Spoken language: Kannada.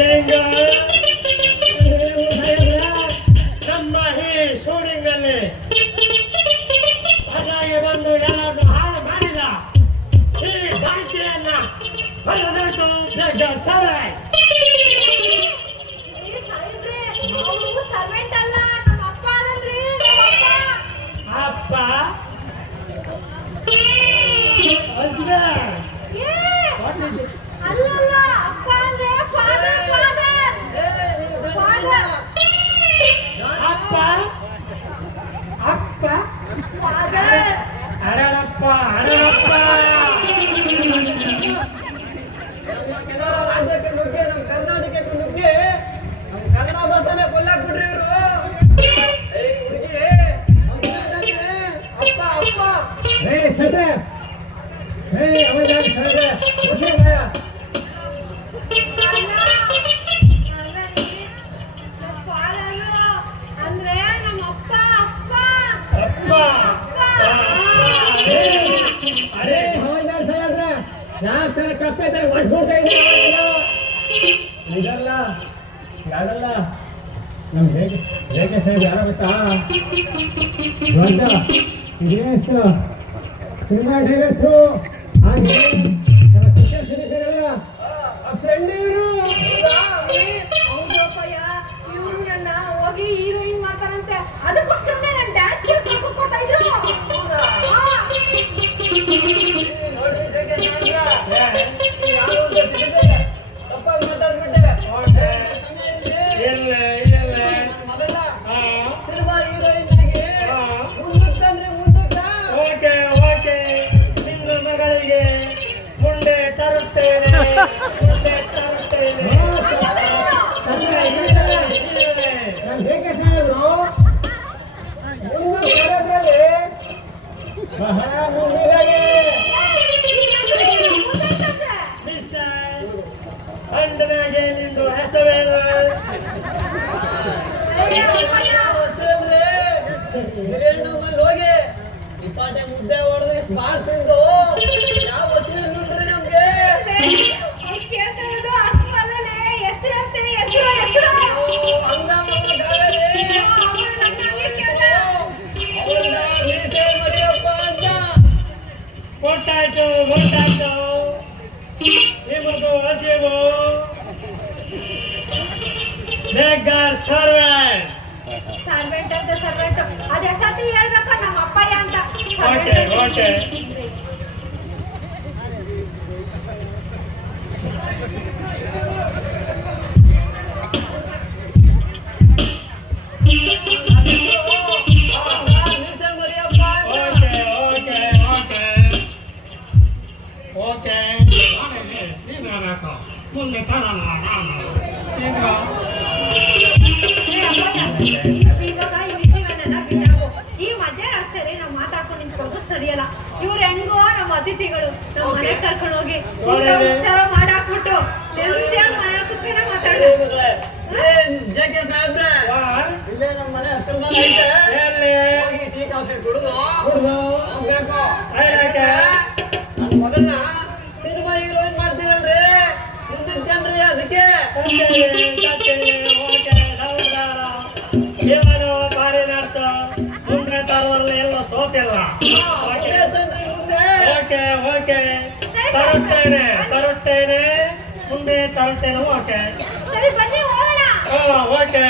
ಆಕ್ಟಿಂಗ್ ನಮ್ಮ ಈ ಶೂಟಿಂಗ್ ಅಲ್ಲಿ ಹಾಗಾಗಿ ಬಂದು ಎಲ್ಲರನ್ನು ಹಾಳು ಮಾಡಿದ ಈ ಬಾಕಿಯನ್ನ ಬರಬೇಕು ಬೇಗ ಸರೈ ಅಪ್ಪ ಅಲ್ಲಲ್ಲ ಅಪ್ಪ ಅಂದ್ರೆ ಫಾದರ್ ಅಪ್ಪ ಅಪ್ಪ ಅರಳಪ್ಪ ಅರಳಪ್ಪ ನಮ್ಮ ಕೆನಡಾ ರಾಜ್ಯಕ್ಕೆ ನುಗ್ಗಿ ನಮ್ಮ ಕರ್ನಾಟಕಕ್ಕೆ ನುಗ್ಗಿ ನಮ್ಮ ಕನ್ನಡ ಭಾಷೆನ ಕೊಲ್ಲಾಕ್ ಬಿಡ್ರಿ ಇವರು ಹುಡುಗಿ ಅಪ್ಪ ಅಪ್ಪ ಅಂದ್ರೆ ನಮ್ಮ ಅಪ್ಪ ಅಪ್ಪ ಅಪ್ಪ ಅರೆ ಯಾಕೆ ಕಪ್ಪೆ ತರ ಮಾಡ್ಕೊಡ್ತಾ ಇದಲ್ಲ ಯಾರಲ್ಲ ನಮ್ ಹೇಗೆ ಹೇಗೆ ಸಾಹೇಬ್ ಯಾರ ಗೊತ್ತಾ ದೊಡ್ಡ ಇದೇಷ್ಟು ಸಿನಿಮಾ ಡೈರೆಕ್ಟ್ರು ಹಾಗೆ ಫ್ರೆಂಡ್ ಇವರು ಇವರು ನನ್ನ ಹೋಗಿ ಹೀರೋಯಿನ್ ಮಾಡ್ತಾರಂತೆ ಅದಕ್ಕೋಸ್ಕರನೇ ನಾನು ಡ್ಯಾನ್ಸ್ ಕರ್ಕೊಂಡ್ಕೊತಾ ಇದ್ರು ನೋಡಿ ಯಾರು ತಪ್ಪಾಗಿ ಮಾತಾಡ್ಬಿಟ್ಟೆ ಇಲ್ಲ ಮಗಳ ಸಿನಿಮಾ ಹೀರೋಯಿನ್ ಆಗಿ ಮುಂದಕ್ಕೆ ಮುಂದಕ್ಕ ಓಕೆ ಓಕೆ ನಿನ್ನ ಮಗಳಿಗೆ ಮುಂದೆ ತರುತ್ತೇನೆ ಮುಂದೆ ತರುತ್ತೇನೆ ಹೇಗೆ ಸಾಹೇಬ್ರು ಬಹಳ ಮುಂದಿದೆ ಅಂಡನಾಗೆ ನಿಂದು ಹೆಸರೇನು ನಮ್ಮಲ್ಲಿ ಹೋಗಿ ಇಪ್ಪಾಟೆ ಮುದ್ದೆ ಹೊಡೆದ್ರೆ ಇಷ್ಟು ಮಾಡ್ತಿದ್ದು ಯಾವ ವಸೂಲಿ ನೋಡ್ರಿ ನಮ್ಗೆ ಗೊತ್ತಾಯ್ತು ಗೊತ್ತಾಯ್ತು ನಿಮಗೂ ಹಸಿವು ಬೇಗಾರ್ ಸರ್ವೆಂಟ್ ಸರ್ವೆಂಟ್ ಅಂತ ಸರ್ವೆಂಟ್ ಅದ ಹೆಸರು ಹೇಳ್ಬೇಕ ನಮ್ಮ ಅಪ್ಪಯ್ಯ ಅಂತ ಓಕೆ ಓಕೆ ಓಕೆ ಮುಂದೆ ತರೋಣ ಈ ಮಧ್ಯ ರಸ್ತೆಯಲ್ಲಿ ನಾವು ಮಾತಾಡ್ಕೊಂಡು ನಿಂತ್ಕೊಳ್ಳೋದು ಸರಿಯಲ್ಲ. ಇವ್ರು ಹೆಂಗೋ ನಮ್ಮ ಅತಿಥಿಗಳು ನಮ್ಮ ಮನೆ ಕರ್ಕೊಂಡು ಹೋಗಿ ವಿಚಾರ ಮಾಡಾಕ್ಬಿಟ್ಟು ಮನೆ ಸುತ್ತನೇ ಮಾತಾಡ್ತಾರೆ. ಜಗೆ ಸಾಹೇಬ್ರೆ ಇಲ್ಲೇ ನಮ್ಮ ಮನೆ ಹತ್ರದಲ್ಲಿ ಐತೆ ಹೋಗಿ ಟೀ ಕಾಫಿ ಕುಡಿದು ಹೋಗ್ಬೇಕು. ನನ್ನ ಮಗಳನ್ನ ಸಿನಿಮಾ ಹೀರೋಯಿನ್ ಮಾಡ್ತೀರಲ್ರಿ ಮುಂದಕ್ಕೆ ಜನ್ರಿ ಅದಕ್ಕೆ ಜೀವನ ಭಾರಿ ನಡ್ತು ಮುಂದೆ ತರುವಲ್ಲಿ ಎಲ್ಲ ಸೋತಿಲ್ಲ ಮುಂದೆ ಓಕೆ ಓಕೆ ತರುತ್ತೇನೆ ತರುತ್ತೇನೆ ಮುಂದೆ ತರುತ್ತೇನೆ ಓಕೆ ಸರಿ ಬನ್ನಿ ಹೋಗೋಣ. ಓಕೆ